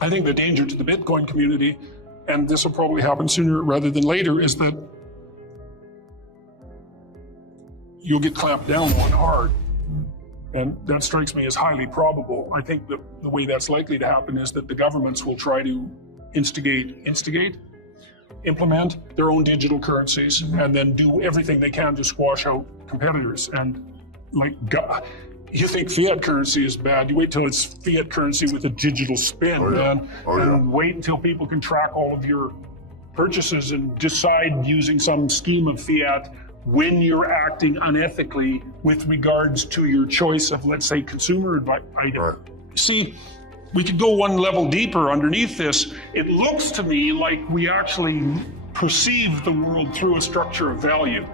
I think the danger to the Bitcoin community, and this will probably happen sooner rather than later, is that you'll get clamped down on hard. And that strikes me as highly probable. I think that the way that's likely to happen is that the governments will try to implement their own digital currencies and then do everything they can to squash out competitors. And like, God, you think fiat currency is bad, you wait till it's fiat currency with a digital spin, man. And wait until people can track all of your purchases and decide using some scheme of fiat when you're acting unethically with regards to your choice of, let's say, consumer item. See, we could go one level deeper underneath this. It looks to me like we actually perceive the world through a structure of value.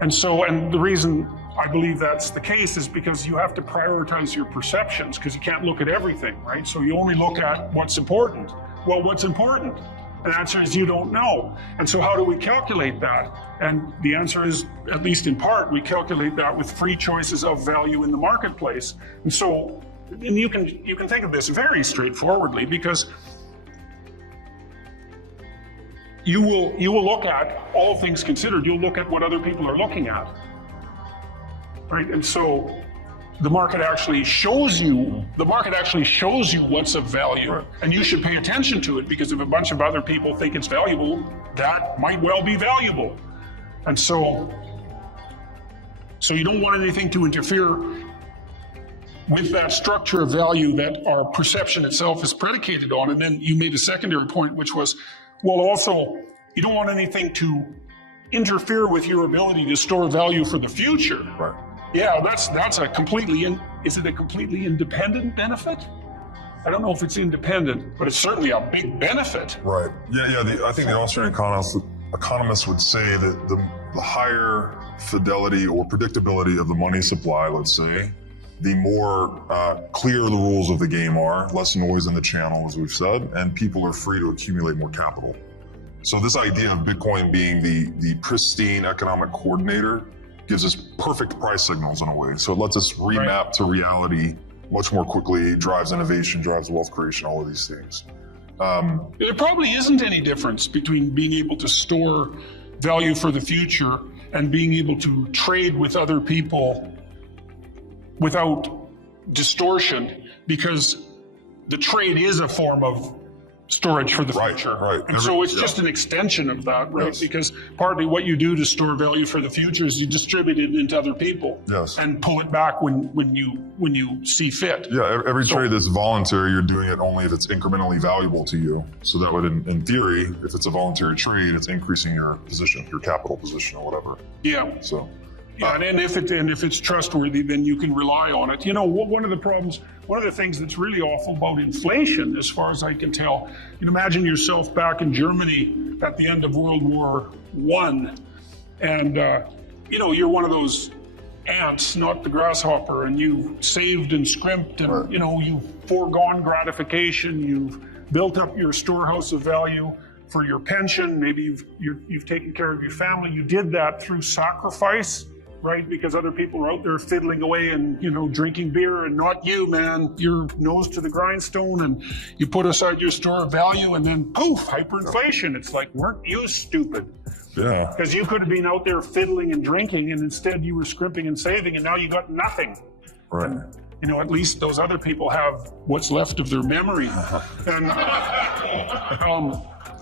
And the reason I believe that's the case is because you have to prioritize your perceptions, because you can't look at everything, right? So you only look at what's important. Well, what's important? The answer is you don't know. And so how do we calculate that? And the answer is, at least in part, we calculate that with free choices of value in the marketplace. And so, and you can think of this very straightforwardly, because you will look at, all things considered, you'll look at what other people are looking at, right? And so the market actually shows you what's of value, and you should pay attention to it, because if a bunch of other people think it's valuable, that might well be valuable. And so you don't want anything to interfere with that structure of value that our perception itself is predicated on. And then you made a secondary point, which was, well, also, you don't want anything to interfere with your ability to store value for the future. Right. Yeah, that's a completely, is it a completely independent benefit? I don't know if it's independent, but it's certainly a big benefit. Right. I think the Austrian economists would say that the higher fidelity or predictability of the money supply, let's say, the more clear the rules of the game are, less noise in the channel, as we've said, and people are free to accumulate more capital. So this idea of Bitcoin being the pristine economic coordinator gives us perfect price signals in a way. So it lets us remap to reality much more quickly, drives innovation, drives wealth creation, all of these things. There probably isn't any difference between being able to store value for the future and being able to trade with other people without distortion, because the trade is a form of storage for the future. Right. And so it's just an extension of that, right? Yes. Because partly what you do to store value for the future is you distribute it into other people. Yes. And pull it back when you see fit. Yeah, every trade that's voluntary, you're doing it only if it's incrementally valuable to you. So that would, in theory, if it's a voluntary trade, it's increasing your position, your capital position or whatever. Yeah. So. Yeah, and if it's trustworthy, then you can rely on it. You know, one of the things that's really awful about inflation, as far as I can tell, you know, imagine yourself back in Germany at the end of World War I, and you know, you're one of those ants, not the grasshopper, and you've saved and scrimped, and you know, you've foregone gratification, you've built up your storehouse of value for your pension, maybe you've taken care of your family. You did that through sacrifice, right? Because other people are out there fiddling away and, you know, drinking beer, and not you, man. Your nose to the grindstone, and you put aside your store of value, and then poof, hyperinflation. It's like, weren't you stupid? Yeah. Because you could have been out there fiddling and drinking, and instead you were scrimping and saving, and now you got nothing. Right. And, you know, at least those other people have what's left of their memory.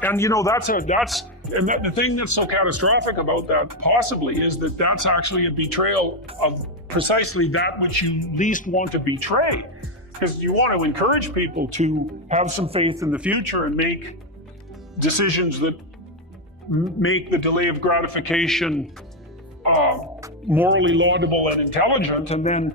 And you know, the thing that's so catastrophic about that possibly is that that's actually a betrayal of precisely that which you least want to betray. Because you want to encourage people to have some faith in the future and make decisions that make the delay of gratification morally laudable and intelligent. And then,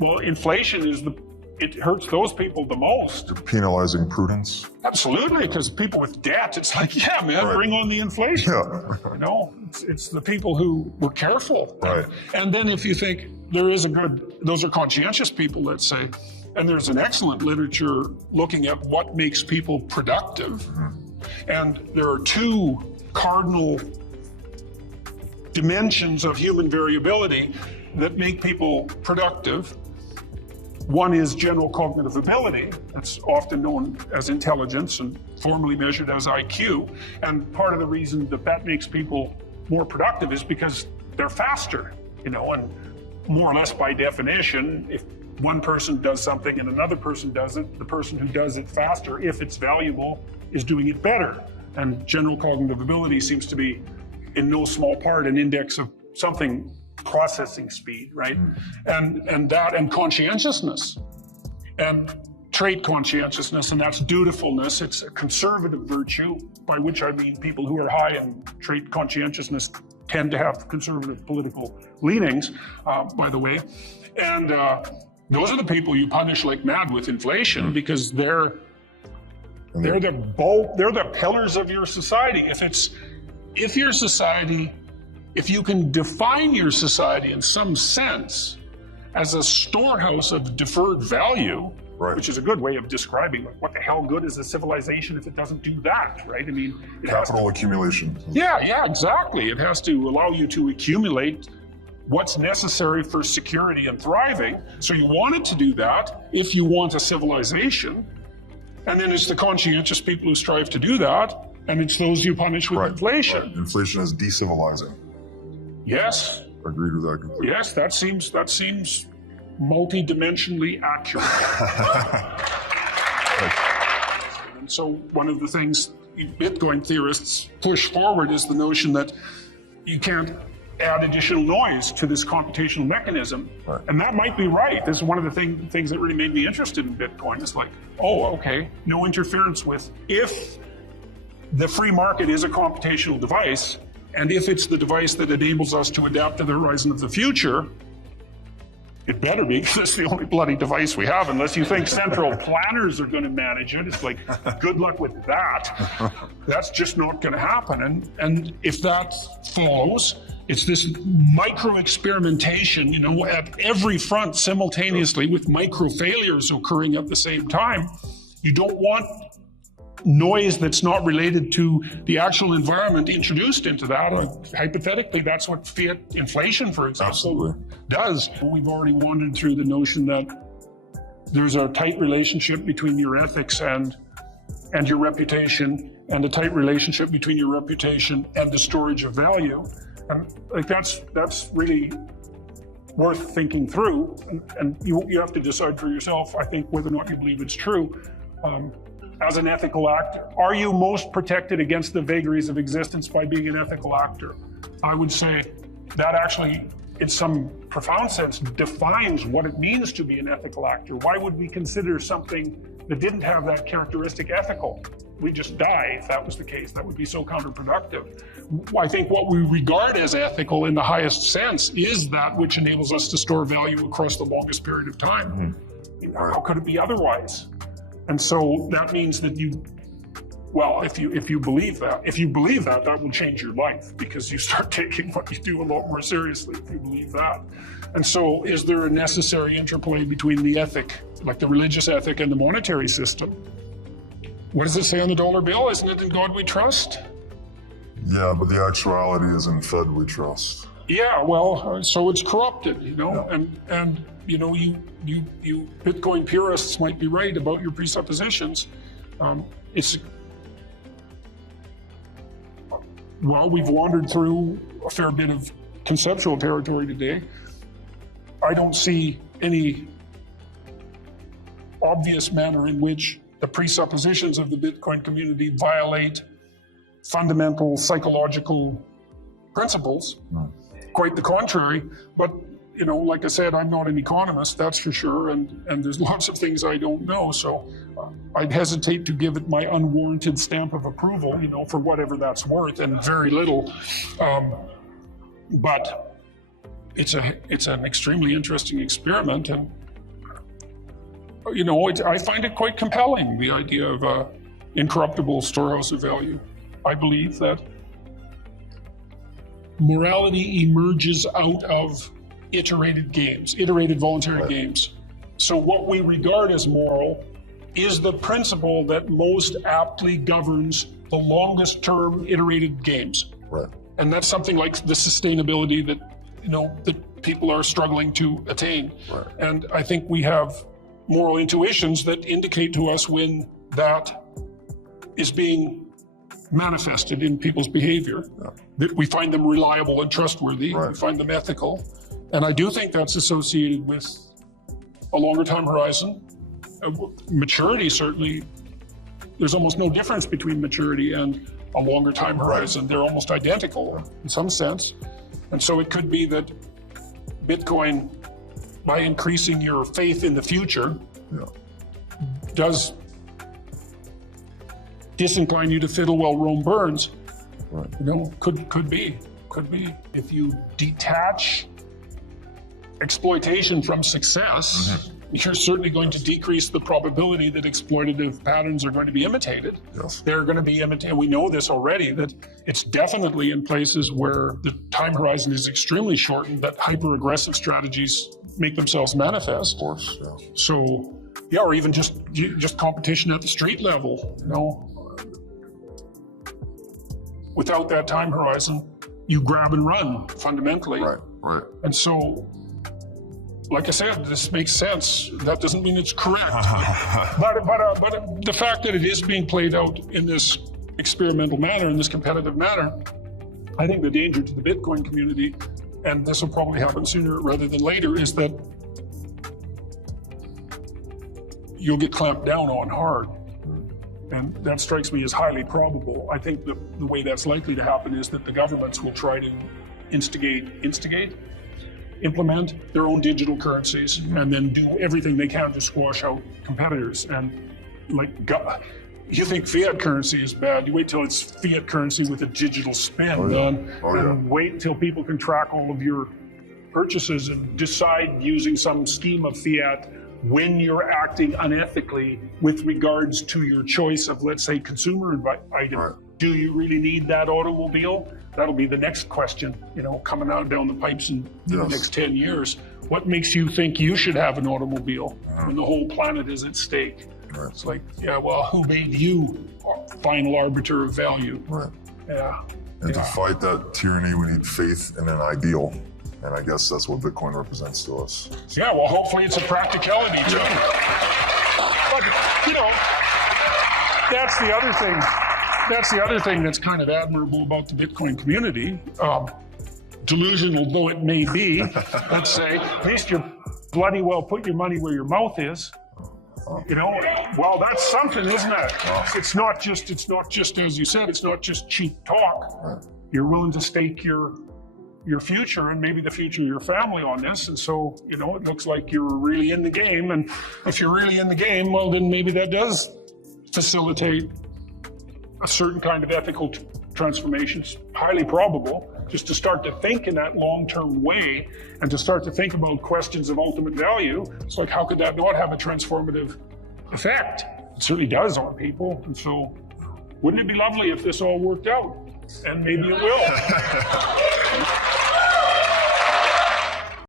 well, inflation it hurts those people the most. You're penalizing prudence. Absolutely, because people with debt, it's like, yeah, man, bring on the inflation. Yeah. You know, it's the people who were careful. Right. And then if you think those are conscientious people, let's say, and there's an excellent literature looking at what makes people productive. Mm-hmm. And there are two cardinal dimensions of human variability that make people productive. One is general cognitive ability. That's often known as intelligence and formally measured as IQ. And part of the reason that makes people more productive is because they're faster, and more or less by definition, if one person does something and another person does it, the person who does it faster, if it's valuable, is doing it better. And general cognitive ability seems to be, in no small part, an index of something processing speed, right? And conscientiousness, and trait conscientiousness, and that's dutifulness. It's a conservative virtue, by which I mean people who are high in trait conscientiousness tend to have conservative political leanings, by the way. And those are the people you punish like mad with inflation, because they're the pillars of your society. If you can define your society in some sense as a storehouse of deferred value, right, which is a good way of describing what the hell good is a civilization if it doesn't do that, right? I mean, capital accumulation. Yeah, exactly. It has to allow you to accumulate what's necessary for security and thriving. So you want it to do that if you want a civilization. And then it's the conscientious people who strive to do that, and it's those you punish with inflation. Right. Inflation is decivilizing. Yes. Agreed with that completely. Yes, that seems multi-dimensionally accurate. And so one of the things Bitcoin theorists push forward is the notion that you can't add additional noise to this computational mechanism. Right. And that might be right. This is one of the things that really made me interested in Bitcoin. It's like, oh, okay, no interference with, if the free market is a computational device, and if it's the device that enables us to adapt to the horizon of the future, it better be, because it's the only bloody device we have, unless you think central planners are going to manage it. It's like, good luck with that. That's just not going to happen. And if that follows, it's this micro experimentation, at every front simultaneously, with micro failures occurring at the same time. You don't want noise that's not related to the actual environment introduced into that. Hypothetically, that's what fiat inflation, for example, does. We've already wandered through the notion that there's a tight relationship between your ethics and your reputation, and a tight relationship between your reputation and the storage of value. And that's really worth thinking through. And you have to decide for yourself, I think, whether or not you believe it's true. As an ethical actor, are you most protected against the vagaries of existence by being an ethical actor? I would say that actually, in some profound sense, defines what it means to be an ethical actor. Why would we consider something that didn't have that characteristic ethical? We just die if that was the case. That would be so counterproductive. I think what we regard as ethical in the highest sense is that which enables us to store value across the longest period of time. Mm-hmm. How could it be otherwise? And so that means that if you believe that, that will change your life, because you start taking what you do a lot more seriously if you believe that. And so is there a necessary interplay between the ethic, like the religious ethic, and the monetary system? What does it say on the dollar bill? Isn't it in God we trust? Yeah, but the actuality is in Fed we trust. Yeah, well, so it's corrupted, and you Bitcoin purists might be right about your presuppositions. We've wandered through a fair bit of conceptual territory today. I don't see any obvious manner in which the presuppositions of the Bitcoin community violate fundamental psychological principles. No. Quite the contrary. But, like I said, I'm not an economist, that's for sure, and there's lots of things I don't know, so I'd hesitate to give it my unwarranted stamp of approval, for whatever that's worth, and very little. But it's an extremely interesting experiment, and I find it quite compelling, the idea of an incorruptible storehouse of value. I believe that morality emerges out of iterated voluntary games. So what we regard as moral is the principle that most aptly governs the longest term iterated games. Right. And that's something like the sustainability that, that people are struggling to attain. Right. And I think we have moral intuitions that indicate to us when that is being manifested in people's behavior. That we find them reliable and trustworthy, we find them ethical. And I do think that's associated with a longer time horizon. Maturity, certainly, there's almost no difference between maturity and a longer time horizon. They're almost identical in some sense. And so it could be that Bitcoin, by increasing your faith in the future, does disincline you to fiddle while Rome burns. You know, could be. If you detach exploitation from success, you're certainly going to decrease the probability that exploitative patterns are going to be imitated. They're going to be imitated. We know this already, that it's definitely in places where the time horizon is extremely shortened that hyper-aggressive strategies make themselves manifest. Of course, So, or even just competition at the street level, you know. Without that time horizon, you grab and run, fundamentally. And so, like I said, this makes sense. That doesn't mean it's correct. but the fact that it is being played out in this experimental manner, in this competitive manner, I think the danger to the Bitcoin community, and this will probably happen sooner rather than later, is that you'll get clamped down on hard. And that strikes me as highly probable. I think the way that's likely to happen is that the governments will try to implement their own digital currencies and then do everything they can to squash out competitors. And you think fiat currency is bad, you wait till it's fiat currency with a digital spin and wait until people can track all of your purchases and decide using some scheme of fiat when you're acting unethically with regards to your choice of, let's say, consumer item. Do you really need that automobile? That'll be the next question, you know, coming out down the pipes in the next 10 years. What makes you think you should have an automobile when the whole planet is at stake? It's like, well, who made you final arbiter of value? And to fight that tyranny, we need faith in an ideal. And I guess that's what Bitcoin represents to us. Yeah, well, hopefully it's a practicality too. But, you know, that's the other thing. That's the other thing that's kind of admirable about the Bitcoin community. Delusional though it may be, let's say, at least you're bloody well put your money where your mouth is. You know, well, that's something, isn't it? It's not just, as you said, it's not just cheap talk. You're willing to stake your future and maybe the future of your family on this. And so, you know, it looks like you're really in the game. And if you're really in the game, well, then maybe that does facilitate a certain kind of ethical transformation. It's highly probable, just to start to think in that long-term way and to start to think about questions of ultimate value. It's like, how could that not have a transformative effect? It certainly does on people. And so, wouldn't it be lovely if this all worked out? And maybe it will.